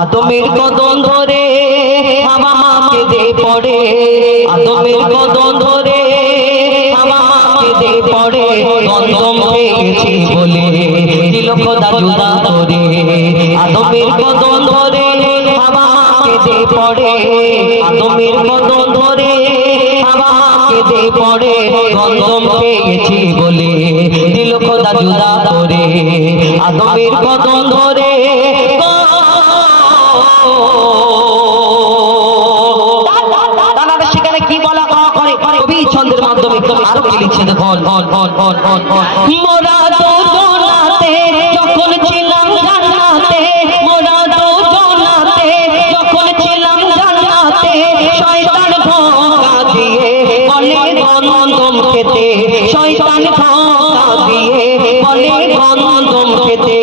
আদমের কদম ধরে হাওয়া মা কেঁদে পড়ে, আদমের কদম ধরে হাওয়া মা কেঁদে পড়ে, গন্ধম পেয়েছি বলে দিল খোদা জুদা করে। আদমের কদম ধরে হাওয়া মা কেঁদে পড়ে, আদমের কদম ধরে হাওয়া মা কেঁদে পড়ে, গন্ধম পেয়েছি বলে দিল খোদা জুদা করে। আদমের কদম ধরে সেখানে কি বলা করে কবি ছন্দের মাধ্যমে আরো কি লিখছে দেখুন। মোরা দুজনাতে যখন ছিলাম জান্নাতে, মোরা দুজনাতে যখন ছিলাম জান্নাতে, শয়তান ধোঁকা দিয়ে বলে গন্ধম খেতে, শয়তান ধোঁকা দিয়ে বলে গন্ধম খেতে।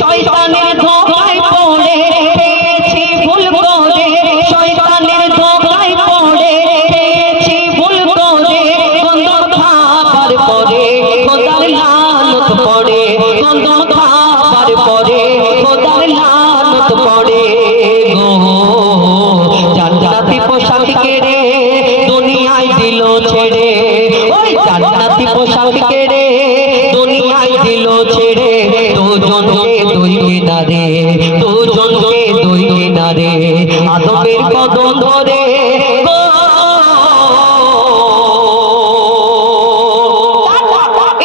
শয়তানের ধোঁকায় পড়ে পেয়েছি ভুল করে, শয়তানের ধোঁকায় পড়ে পেয়েছি ভুল করে, গন্ধম খাবার পরে খোদার লানত পড়ে, গন্ধম খাবার পরে খোদার লানত পড়ে গো। জান্নাতি পোশাক কেড়ে দুনিয়ায় দিল ছেড়ে, ওই জান্নাতি পোশাক কেড়ে দুনিয়ায় দিল ছেড়ে, দুজনকে দুই কিনারে, দুজনকে দুই কিনারে আদমের কদম ধরে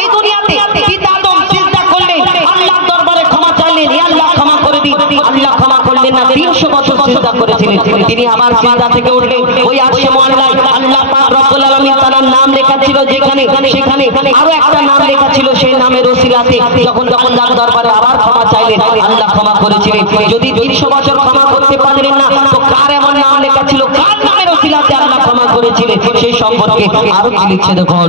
এই দুনিয়াতে পিতা আদম সিজদা করলেন, আল্লাহর দরবারে ক্ষমা চাইলেন, হে আল্লাহ ক্ষমা করে দিন। আল্লাহ ক্ষমা করলেন না, 300 বছর সিজদা করেছিলেন। তিনি আবার সিজদা থেকে উঠলেন, ওই আরশে মুআল্লায় আল্লাহ পাক রব্বুল আলামিন তার নাম লেখা ছিল যেখানে, সেখানে আরো একটা নাম লেখা ছিল, সেই নামের ওসিলাতে যখন তার দরবারে আবার ক্ষমা চাইলেন, আল্লাহ ক্ষমা করেছিলেন। যদি 300 বছর ক্ষমা করতে পারলেন না, তো কার এমন নাম লেখা ছিল, কার নামের ওসিলাতে আল্লাহ ক্ষমা করেছিলেন, সেই সম্পর্কে আরো কি লিখছে দেখুন।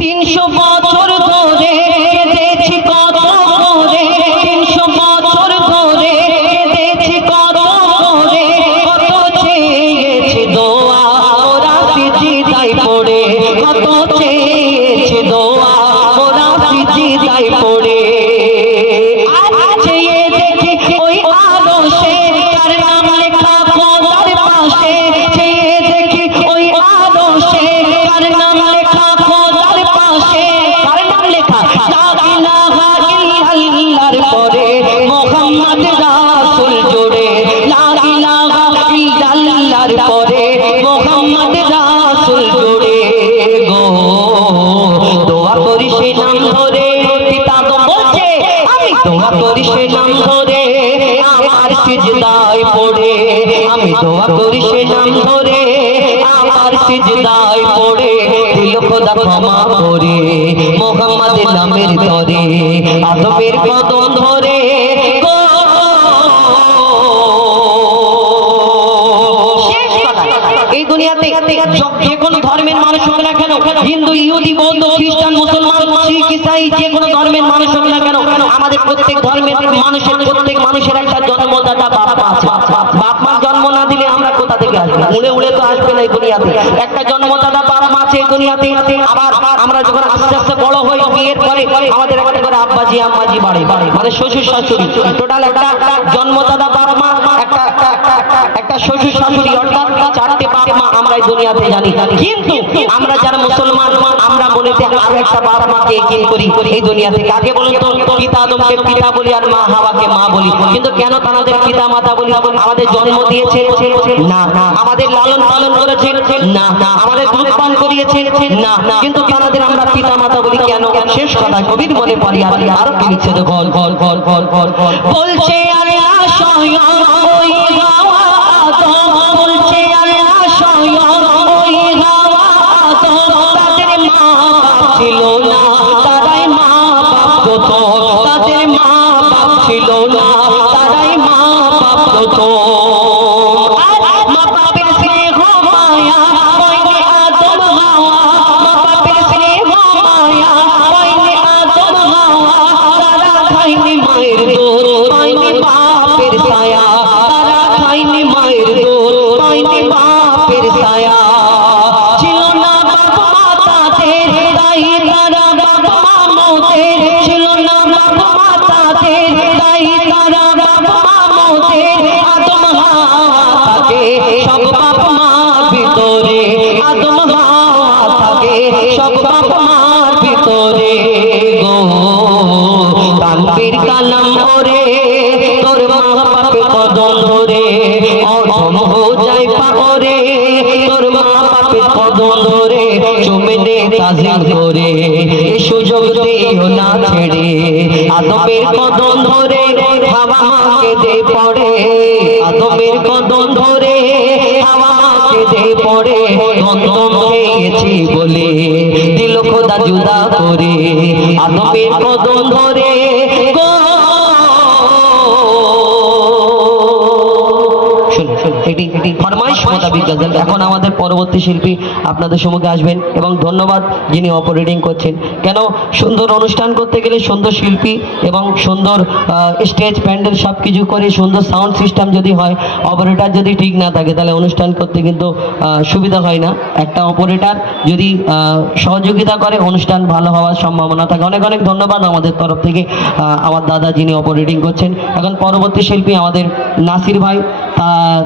300 বছর ধরে কেঁদেছি কত করে, 300 বছর ধরে কেঁদেছি কত করে, কত চেয়েছি দোয়া ওরা সিজদায় পড়ে, কত চেয়েছি দোয়া ওরা সিজদায় পড়ে। চেয়ে দেখি ওই আরশে কার নাম লেখা খোদার পাশে, চেয়ে দেখি ওই আরশে কার নাম লেখা খোদার পাশে, কার নাম লেখা লা ইলাহা ইল্লাল্লাহর পরে মুহাম্মদ রাসূল জোড়ে, লা ইলাহা ইল্লাল্লাহর পরে মুহাম্মদ রাসূল জোড়ে গো। দোয়া করি সেই নাম ধরে, পিতা আদম বলছে আমি দোয়া করি সেই নাম ধরে আমার সিজদায় পড়ে, আমি দোয়া করি সেই নাম ধরে আমার সিজদায় পড়ে, দিল খোদা ক্ষমা করে মুহাম্মদ নামের তরে, আদমের কদম ধরে গো। এই দুনিয়াতে যে কোনো ধর্মের মানুষ হোক না কেন, হিন্দু, ইহুদি, বৌদ্ধ, খ্রিস্টান, মুসলমান, শিখ, ইসাই, যে কোনো ধর্মের মানুষ হোক না কেন, আমাদের প্রত্যেক ধর্মের প্রত্যেক মানুষের একটা জন্মদাতা বাপ মা আছে। বাপ মা জন্ম না দিলে আমরা কোথা থেকে আসবো? উড়ে উড়ে তো আসবে না এই দুনিয়াতে। একটা জন্মদাতা বাপ মা আছে এই দুনিয়াতে। আবার আমরা যখন আস্তে আস্তে বড় হই, বিয়ের পরে আমাদের একটা করে আব্বাজি আম্মাজি বাড়ে, মানে শ্বশুর শাশুড়ি, টোটাল একটা জন্মদাতা বাপ মা, একটা শ্বশুর শাশুড়ি, অর্থাৎ 4টে বাপ মা আমরা এই দুনিয়াতে জানি। কিন্তু আমরা যারা মুসলমান, আমরা মনেতে আরো একটা বাপ মাকে একিন করি এই দুনিয়াতে। কাকে বলেন তো? পিতা আদমকে পিতা বলি আর মা হাওয়াকে মা বলি। কিন্তু কেন তাদের পিতা মাতা বলি? আমাদের জন্ম দিয়েছে না, আমাদের লালন পালন করেছে না, আমাদের দুধ পান করিয়েছে না, কিন্তু তাদের আমরা পিতা মাতা বলি কেন? শেষ কথা কবির বলে পারি আরো কি লিখছে তো গল গল গল গল গল গল বলছে আল্লাহ স্বয়ং ওই হাওয়া আদম, বলছে আল্লাহ স্বয়ং ওই হাওয়া আদম, তাদের মা বাপ ছিল না, তারাই মা বাপ হতো, তাদের মা বাপ ছিল না, তারাই মা বাপ হতো। মা বাপের স্নেহ মায়া পাইনি আদম হাওয়া, মা বাপের স্নেহ মায়া পাইনি আদম হাওয়া, তারা খাইনি মায়ের দুধ পাইনি বাপের ছায়া, তারা খাইনি মায়ের দুধ পাইনি বাপের ছায়া। ছিল না বাপ মা তাদের, তাই তারা বাপ মা মোদের, ছিল না বাপ মা তাদের, তাই তারা বাপ বাপ মার ভিতরে গো তানবীর কালাম ওরে তোর মা বাপের কদম ধরে অধম হো যায় পারে তোর মা বাপের কদম ধরে চুমে দে তাজিম করে এই সুযোগ দিও না ছেড়ে আদমের কদম ধরে হাওয়া মাকে দে পড়ে আদমের কদম ধরে হাওয়া মাকে দে পড়ে গন্ধম খেয়েছি বলে দিল খোদা জুদা করে আদমের কদম ধরে গো এটি ফরমাইশ মোতাবিক গজল। এখন আমাদের পরবর্তী শিল্পী আপনাদের সম্মুখে আসবেন এবং ধন্যবাদ যিনি অপারেটিং করছেন। কেন সুন্দর অনুষ্ঠান করতে গেলে সুন্দর শিল্পী এবং সুন্দর স্টেজ প্যান্ডেল সব কিছু করে সুন্দর সাউন্ড সিস্টেম যদি হয়, অপারেটর যদি ঠিক না থাকে তাহলে অনুষ্ঠান করতে কিন্তু সুবিধা হয় না। একটা অপারেটর যদি সহযোগিতা করে অনুষ্ঠান ভালো হওয়ার সম্ভাবনা থাকে। অনেক অনেক ধন্যবাদ আমাদের তরফ থেকে আমার দাদা যিনি অপারেটিং করছেন। এখন পরবর্তী শিল্পী আমাদের নাসির ভাই,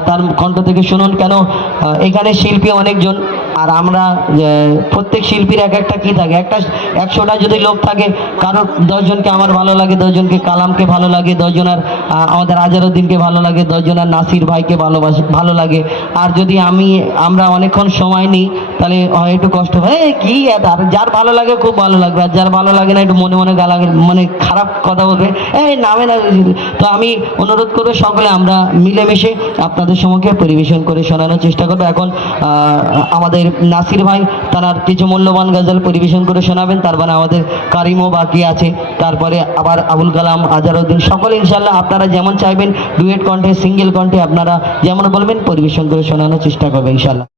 তার কণ্ঠ থেকে শুনুন। কেন এখানে শিল্পী অনেকজন, আর আমরা প্রত্যেক শিল্পীর এক একটা কি থাকে, একটা 100টা যদি লোক থাকে, কারো 10 জনকে আমার ভালো লাগে, 10 জনকে কালামকে ভালো লাগে, 10 জনের আমাদের আজহারউদ্দিনকে ভালো লাগে, 10 জনের নাসির ভাইকে ভালো লাগে। আর যদি আমরা অনেকক্ষণ সময় নিই তাহলে একটু কষ্ট হয়, কি আর যার ভালো লাগে খুব ভালো লাগবে, আর যার ভালো লাগে না একটু মনে মনে মানে খারাপ কথা বলবে, নামে না। তো আমি অনুরোধ করবো সকলে আমরা মিলেমিশে আপনাদের সম্মুখে পরিবেশন করে শোনানোর চেষ্টা করবো। এখন আমাদের নাসির ভাই তার কিছু মূল্যবান গজল পরিবেশন করে শোনাবেন, তারপরে আমাদের কারিমও বাকি আছে, তারপরে আবার আবুল কালাম, আজহারউদ্দিন সকলে ইনশাল্লাহ আপনারা যেমন চাইবেন ডুয়েট কণ্ঠে, সিঙ্গেল কণ্ঠে আপনারা যেমন বলবেন পরিবেশন করে শোনানোর চেষ্টা করবেন ইনশাল্লাহ।